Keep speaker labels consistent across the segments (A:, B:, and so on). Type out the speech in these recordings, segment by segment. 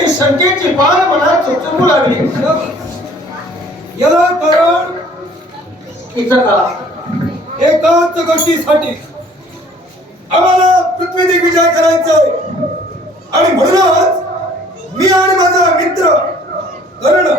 A: आणि शंकेची पाल मनात चुचुकू लागली.
B: याला कारण एकाच गोष्टीसाठी आम्हाला पृथ्वी दिग्विजय करायचंय. आणि म्हणूनच मी आणि माझा मित्र कर्ण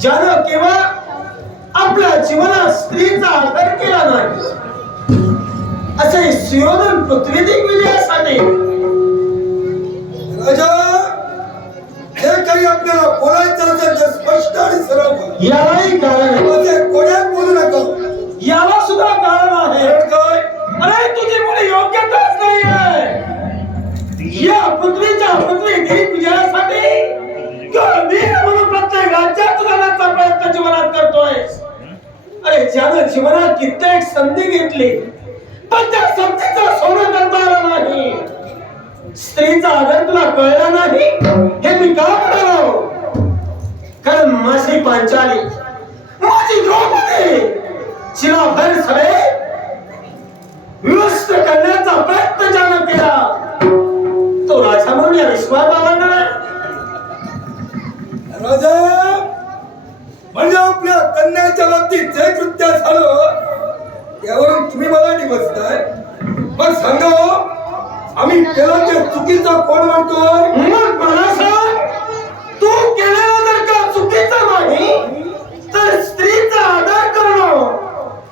A: ज्यानं केव्हा आपल्या जीवनात स्त्रीचा आदर केला नाही असे सुयोधन पृथ्वी दिग्विजयासाठी
B: राजा हे काही आपल्याला बोलायचं असेल तर स्पष्ट आणि सरळ
A: यालाही कारण
B: कोण्या
A: ज्यानं जीवनात कित्येक संधी घेतली पण त्या संधीचा सोनं करता आला नाही. स्त्रीचा आदर तुला कळला नाही? हे मी का म्हणालो? कारण माझी पांचाली माझी द्रौपदी तिला भर सगळे विवस्त करण्याचा प्रयत्न ज्यानं केला
B: बसताय. मग सांगा आम्ही केलं ते चुकीचं कोण म्हणतोय?
A: तू केलेला जर का चुकीचा नाही तर स्त्रीचा आदर करणं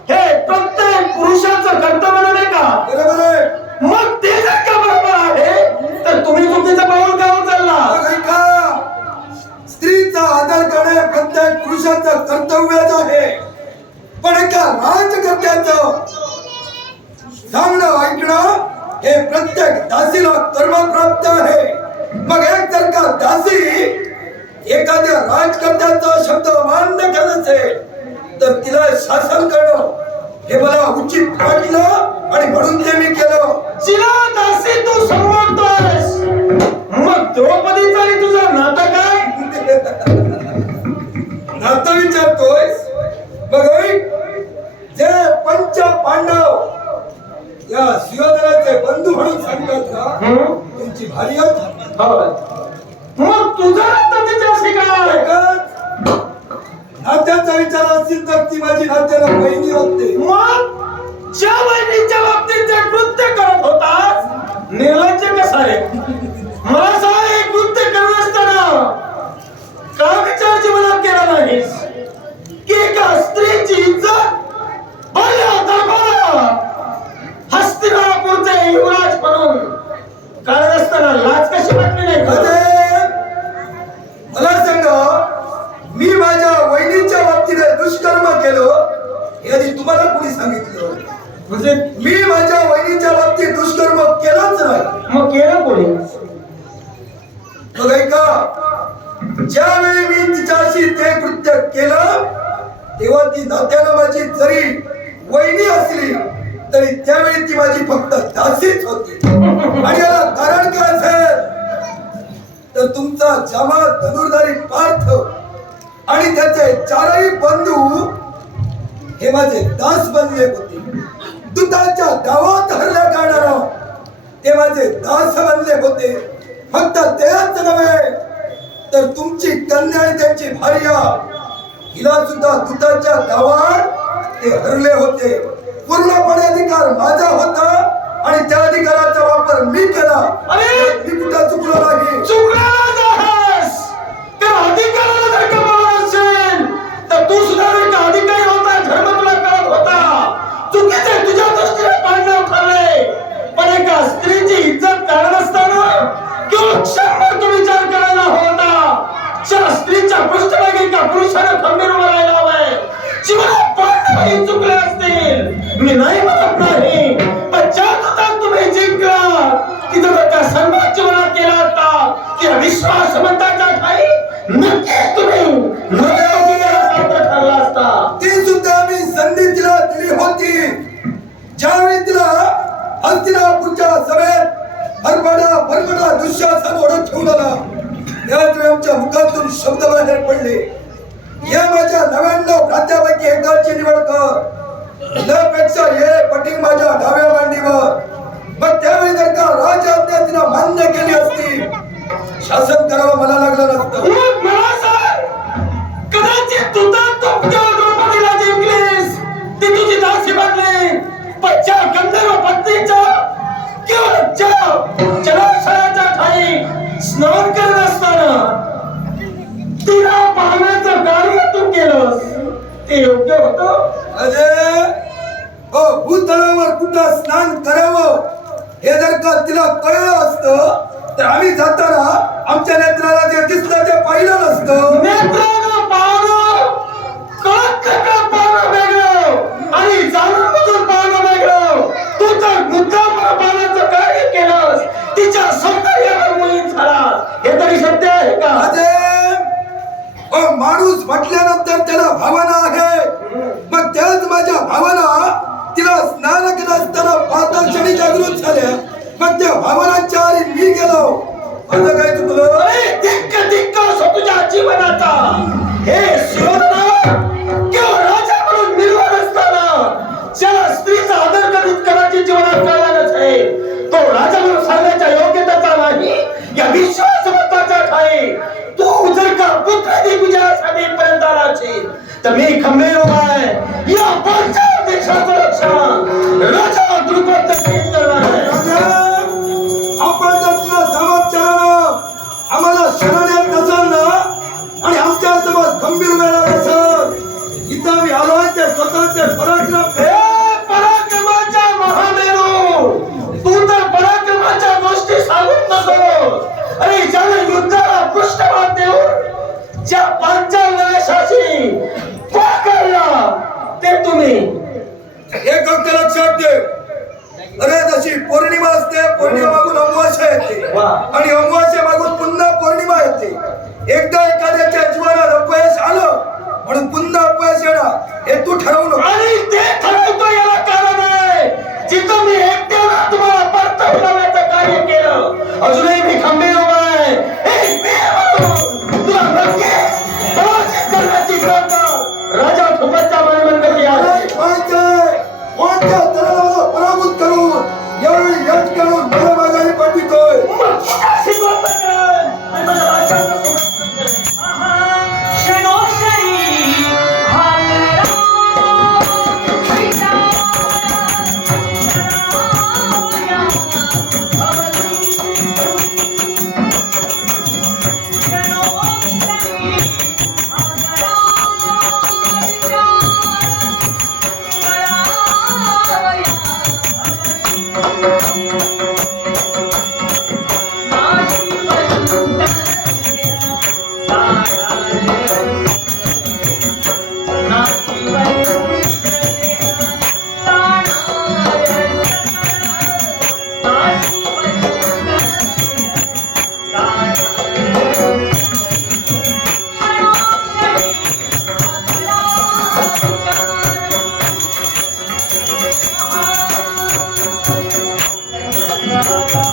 A: हे प्रत्येक पुरुषाचं कर्तव्य नाही का?
B: बरोबर आहे.
A: मग ते जर का बरोबर आहे तर तुम्ही चुकीचं पाऊल का उचलला?
B: स्त्रीचा आदर करणे प्रत्येक पुरुषाचं कर्तव्यच आहे. पण एका राजकर्त्याचं सांगणं ऐकणं हे प्रत्येक दासीला कर्म प्राप्त आहे. मग एक जर का दासी एखाद्या राजकर्त्याचा शब्द मान्य करत असेल तर तिला शासन करणं हे मला उचित वाटलं आणि म्हणून ते मी केलं.
A: जिला दासी तू संबोधतोयस मग द्रौपदीचा आणि तुझं नातं काय?
B: नातं विचारतोय ऐक, जे पंच पांडव या सुयोधनाचे बंधू म्हणून सांगतात ना
A: हं?
B: आहेत.
A: हो. मग तुझं तिच्याशी काय?
B: नात्याचा विचार असेल तर ती माझी नात्याला बहिणी वाटते
A: मग ज्या बहिणीच्या बाबतीत जे कृत्य करत होतास निर्लज्ज कसा रे मला
B: तिच्याशी ते कृत्य केलं तेव्हा ती नात्याला माझी जरी वहिनी असली तरी त्यावेळी ती माझी फक्त दासीच होती. आणि याला कारण काय असेल? तर तुमचा जमा धनुर्धारी पार्थ आणि त्याचे चारही बंधू हे माझे दास बनले होते. दुधाच्या गावात हल्ला काढणारा ते माझे दास बनले होते. फक्त तेच नव्हे तर तुमची कन्या आणि त्यांची भार्या हिला सुद्धा दुधाच्या गावात ते हरले होते. पूर्णपणे अधिकार माझा होता आणि त्या अधिकाराचा वापर मी केला! मी कुठं चुकलो नाही?
A: मी नाही म्हणत नाही पण तुम्ही जिंकला तिथं त्याचा सन्मान जीवना केला होता की विश्वास मताच्या ठाई नक्कीच तुम्ही ठरला असता.
B: ती सुद्धा मी संधी तिला दिली होती. ज्यावेळी तिला हस्तिनापूरच्या सभेत आमच्या मुखातून शब्द बाहेर पडले. या माझ्या नव्याण्णव प्राध्यापकी एकाची निवड कर त्यापेक्षा हे पटील माझ्या डाव्या मांडीवर. मग त्यावेळी जर का राज आज्ञा मान्य केली असती शासन करावं मला लागलं नसतं.
A: कदाचित तुझा
B: तुमच्या हो भूतलावर कुठं स्नान करावं हे जर का तिला कळलं असतं तर आम्ही जाताना आमच्या नेत्राला जे दिसलं ते पाहिलं नसतं.
A: नेत्रानं पाहणं कळत नकळत पाहणं वेगळं? आणि जाणून बुजून पाहणं वेगळं. तू तर मुद्दाम पाहण्याचं कार्य केलंस तिच्या सौंदर्यावर मोहित झाला हे तरी सत्य आहे का?
B: हो माणूस म्हटल्यानंतर त्याला भावना आहे. मग त्याच माझ्या भावना तिला स्नान करत असताना क्षणी जागृत झाल्या मग त्या भावनांच्या आधी मी गेलो. आता काय चुकलं
A: दिक्क दिक्क असो तुझ्या जीवनाचा. हे सुयोधना किंवा राजा म्हणून असताना ज्याला स्त्रीचा आदर जीवनात कळणारच आहे तो राजा म्हणून सांगण्याच्या नाही या विश्वासमताच्या आहे तू जर का पुत्र दिग्विजयासाठी पर्यंत आला असेल तर मी खंबीर उभा आहे. या पांचाळ देशाचा
B: एक लक्षात ठेव अरे जशी पौर्णिमा असते पौर्णिमा मागून अमावस्या येते. आणि अमावास्या मागून पुन्हा पौर्णिमा येते. एकदा एखाद्याच्या जीवनात अपयश आलं म्हणून पुन्हा अपयश येणार. हे तू ठरवलं
A: आणि ते ठरवतो याला कारण आहे. जिथं मी एकट्याला
C: Thank you.